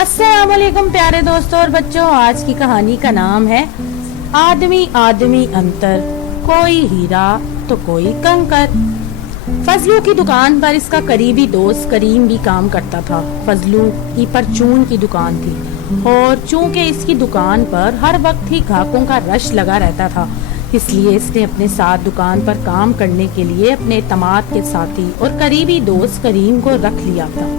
अस्सलाम वालेकुम प्यारे दोस्तों और बच्चों, आज की कहानी का नाम है आदमी आदमी अंतर, कोई हीरा तो कोई कंकर। फजलू की दुकान पर इसका करीबी दोस्त करीम भी काम करता था। फजलू की परचून की दुकान थी और चूंकि इसकी दुकान पर हर वक्त ही ग्राहकों का रश लगा रहता था, इसलिए इसने अपने साथ दुकान पर काम करने के लिए अपने एतमाद के साथी और करीबी दोस्त करीम को रख लिया था।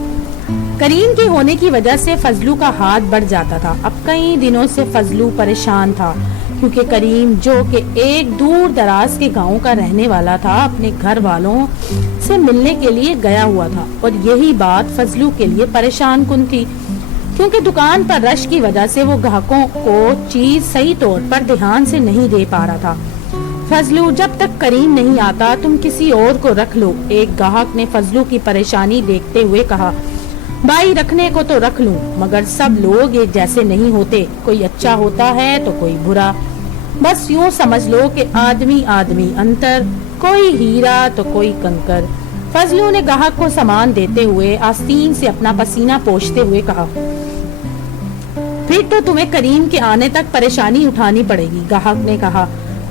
करीम के होने की वजह से फजलू का हाथ बढ़ जाता था। अब कई दिनों से फजलू परेशान था क्योंकि करीम, जो कि एक दूर दराज के गांव का रहने वाला था, अपने घर वालों से मिलने के लिए गया हुआ था और यही बात फजलू के लिए परेशान कुन थी क्योंकि दुकान पर रश की वजह से वो ग्राहकों को चीज सही तौर पर ध्यान से नहीं दे पा रहा था। फजलू, जब तक करीम नहीं आता तुम किसी और को रख लो। एक ग्राहक ने फजलू की परेशानी देखते हुए कहा, भाई रखने को तो रख लूं, मगर सब लोग एक जैसे नहीं होते, कोई अच्छा होता है तो कोई बुरा। बस यूं समझ लो कि आदमी आदमी अंतर, कोई हीरा तो कोई कंकर। फजलू ने ग्राहक को सामान देते हुए आस्तीन से अपना पसीना पोंछते हुए कहा, फिर तो तुम्हें करीम के आने तक परेशानी उठानी पड़ेगी। ग्राहक ने कहा,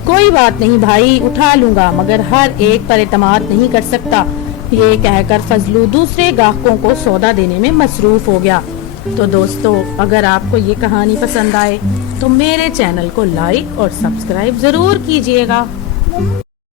कोई बात नहीं भाई, उठा लूंगा, मगर हर एक पर एतमाद नहीं कर सकता। ये कहकर फजलू दूसरे ग्राहकों को सौदा देने में मसरूफ हो गया। तो दोस्तों, अगर आपको ये कहानी पसंद आए तो मेरे चैनल को लाइक और सब्सक्राइब जरूर कीजिएगा।